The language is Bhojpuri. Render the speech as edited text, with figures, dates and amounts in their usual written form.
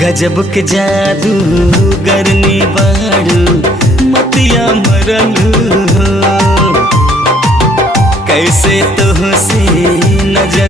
गजब के जादू गरनी बाड़ू मतिया मरल हो। कैसे तो से नजर